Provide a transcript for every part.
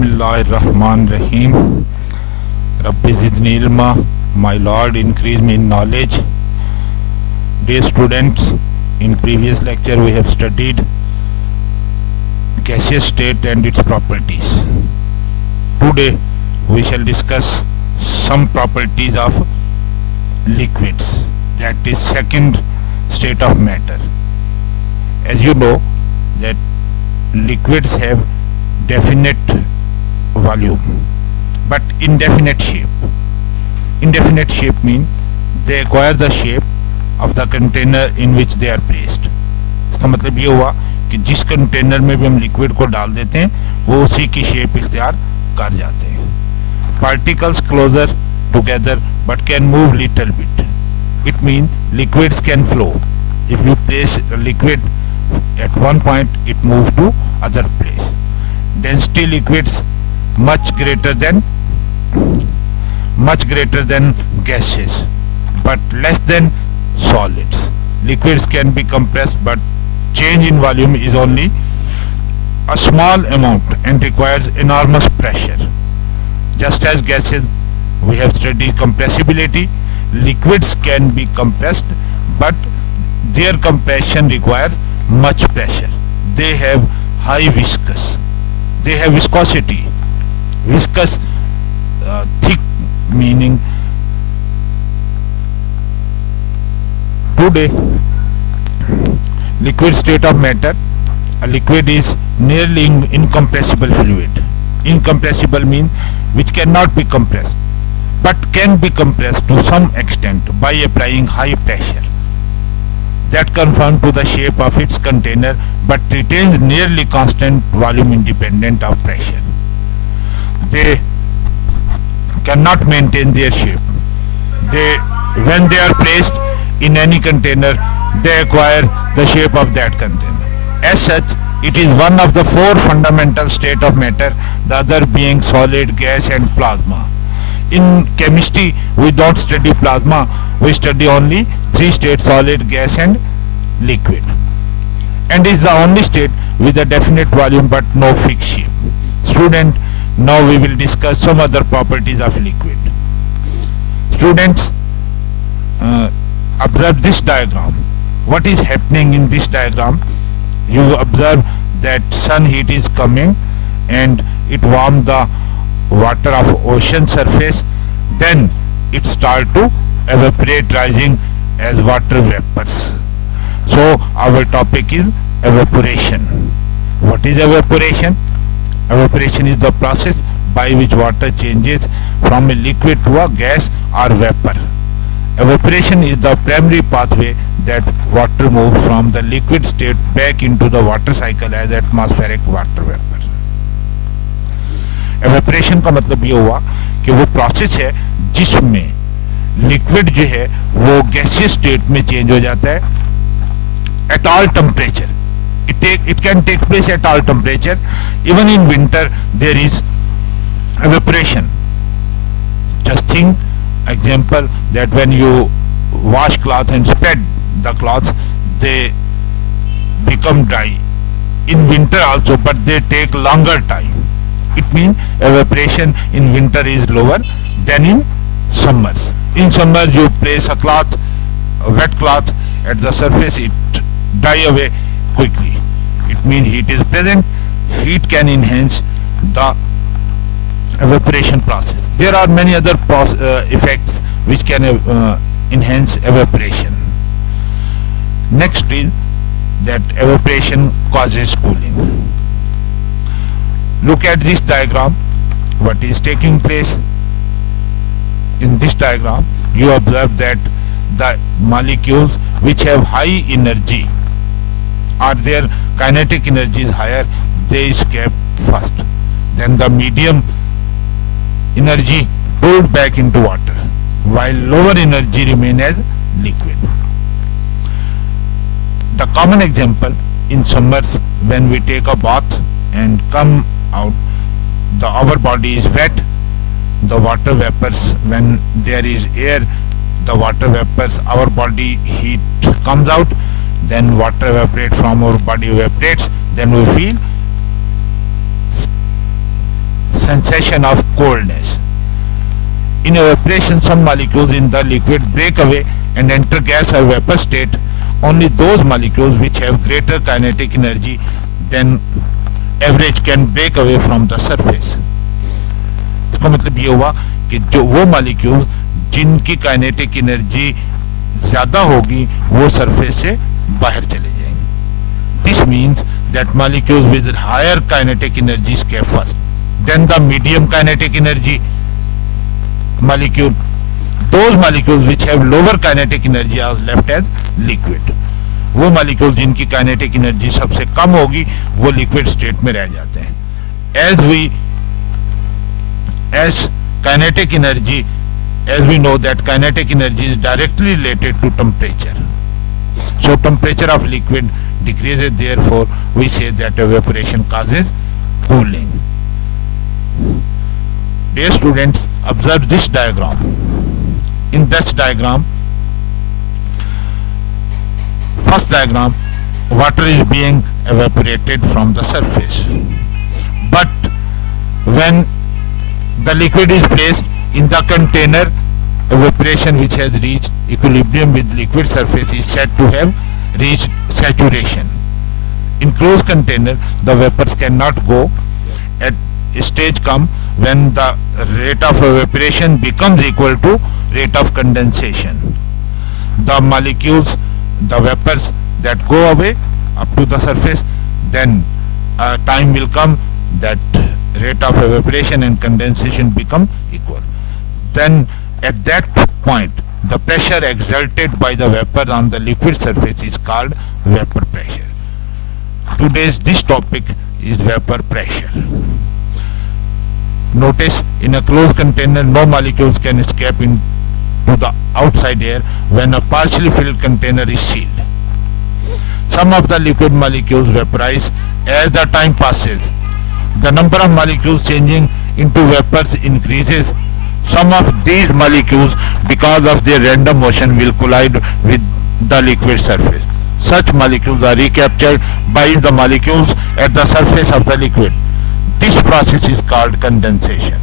Bismillahirrahmanirrahim. Rabbi zidni ilma. My Lord, increase me in knowledge. Dear students, in previous lecture we have studied gaseous state and its properties. Today we shall discuss some properties of liquids, that is second state of matter. As you know that liquids have definite volume but indefinite shape. Indefinite shape means they acquire the shape of the container in which they are placed. इसका मतलब ये हुआ कि जिस container में भी हम liquid को डाल देते हैं वो उसी की शेप इख्तियार कर जाते हैं. Particles closer together but can move little bit. It means liquids can flow. If you place a liquid at one point, it moves to other place. Density liquids much greater than gases but less than solids. Liquids can be compressed but change in volume is only a small amount and requires enormous pressure. Just as gases we have studied compressibility, liquids can be compressed but their compression requires much pressure. They have viscosity. Viscous, thick meaning. Today, liquid state of matter. A liquid is nearly incompressible fluid. Incompressible means which cannot be compressed but can be compressed to some extent by applying high pressure. That conforms to the shape of its container but retains nearly constant volume independent of pressure. They cannot maintain their shape. When they are placed in any container, they acquire the shape of that container. As such, it is one of the four fundamental states of matter, the other being solid, gas and plasma. In chemistry, we don't study plasma, we study only three states: solid, gas and liquid, and is the only state with a definite volume but no fixed shape. Student, now we will discuss some other properties of liquid. Students, observe this diagram. What is happening in this diagram? You observe that sun heat is coming and it warms the water of ocean surface, then it starts to evaporate, rising as water vapors. So our topic is evaporation. What is evaporation? Evaporation is the process by which water changes from a liquid to a gas or vapor. Evaporation is the primary pathway that water moves from the liquid state back into the water cycle as atmospheric water vapor. Evaporation का मतलब ये हुआ कि वो process है जिसमें liquid जो है वो गैसियस स्टेट में चेंज हो जाता है at all temperature. It can take place at all temperature. Even in winter there is evaporation. Just think, example, that when you wash cloth and spread the cloth, they become dry in winter also, but they take longer time. It means evaporation in winter is lower than in summers. In summer you place a cloth, a wet cloth at the surface, it dry away quickly. It means heat is present. Heat can enhance the evaporation process. There are many other effects which can enhance evaporation. Next is that evaporation causes cooling. Look at this diagram. What is taking place in this diagram? You observe that the molecules which have high energy or their kinetic energy is higher, they escape first. Then the medium energy pulled back into water, while lower energy remain as liquid. The common example in summers, when we take a bath and come out, our body is wet, the water vapors, when there is air, the water vapors, our body heat comes out, then water evaporates from our body, evaporates, then we feel sensation of coldness. In evaporation, some molecules in the liquid break away and enter gas or vapor state. Only those molecules which have greater kinetic energy than average can break away from the surface. इसका मतलब ये हुआ कि जो वो molecule जिनकी kinetic energy ज्यादा होगी वो सरफेस से बाहर चले जाएंगे. This means that molecules with higher kinetic energy escape first. Then the medium kinetic energy molecule, those molecules which have lower kinetic energy are left as liquid. वो molecules जिनकी kinetic energy सबसे कम होगी वो liquid state में रह जाते हैं. As kinetic energy, as we know that kinetic energy is directly related to temperature. So temperature of liquid decreases, therefore we say that evaporation causes cooling. Dear students, observe this diagram. In this diagram, first diagram, water is being evaporated from the surface. But when the liquid is placed in the container, evaporation which has reached equilibrium with liquid surface is said to have reached saturation. In closed container, the vapors cannot go. At a stage come when the rate of evaporation becomes equal to rate of condensation. The molecules, the vapors that go away up to the surface, then a time will come that rate of evaporation and condensation become equal. Then at that point, the pressure exerted by the vapor on the liquid surface is called vapor pressure. Today's this topic is vapor pressure. Notice, in a closed container, no molecules can escape into the outside air when a partially filled container is sealed. Some of the liquid molecules vaporize as the time passes. The number of molecules changing into vapors increases. Some of these molecules, because of their random motion, will collide with the liquid surface. Such molecules are recaptured by the molecules at the surface of the liquid. This process is called condensation.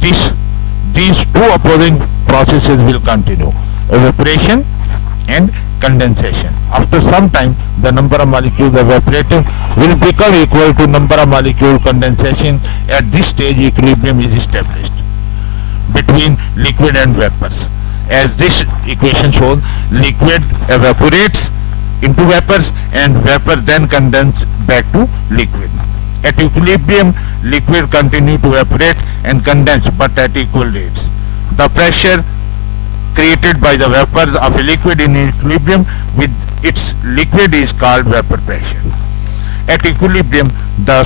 These two opposing processes will continue, evaporation and condensation. After some time, the number of molecules evaporating will become equal to number of molecule condensation. At this stage, equilibrium is established between liquid and vapors. As this equation shows, liquid evaporates into vapors and vapors then condense back to liquid. At equilibrium, liquid continue to evaporate and condense but at equal rates. The pressure created by the vapors of a liquid in equilibrium with its liquid is called vapor pressure. At equilibrium, the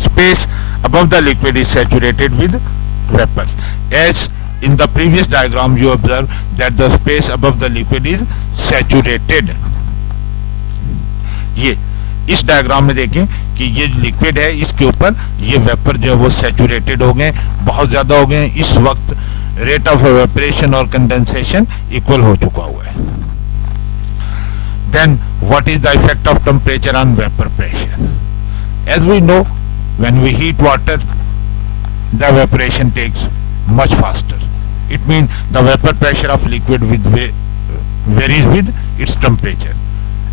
space above the liquid is saturated with vapors. As in the previous diagram, you observe that the space above the liquid is saturated. ये इस diagram में देखें कि ये liquid है, इसके ऊपर ये वेपर जो है वो सैचुरेटेड हो गए, बहुत ज्यादा हो गए. इस वक्त रेट ऑफ एवेपोरेशन और कंडेंसेशन इक्वल हो चुका हुआ है. Then what is the effect of temperature on vapour pressure? As we know, when we heat water, the evaporation takes much faster. It means the vapor pressure of liquid varies with its temperature.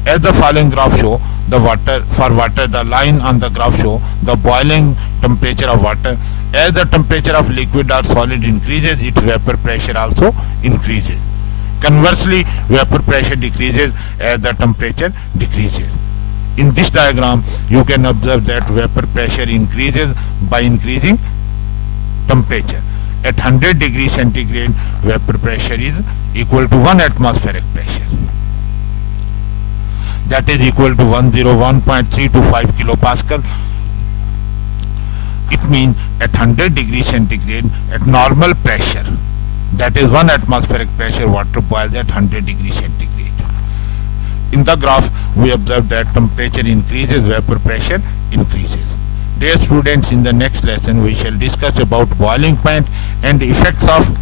As the following graph show, the line on the graph show the boiling temperature of water. As the temperature of liquid or solid increases, its vapor pressure also increases. Conversely, vapor pressure decreases as the temperature decreases. In this diagram, you can observe that vapor pressure increases by increasing temperature. At 100 degrees centigrade, vapor pressure is equal to 1 atmospheric pressure. That is equal to 101.325 kilopascal. It means at 100 degrees centigrade, at normal pressure, that is 1 atmospheric pressure, water boils at 100 degrees centigrade. In the graph, we observe that temperature increases, vapor pressure increases. Dear students, in the next lesson we shall discuss about boiling point and effects of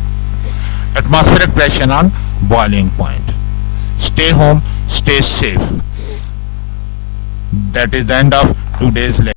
atmospheric pressure on boiling point. Stay home, stay safe. That is the end of today's lecture.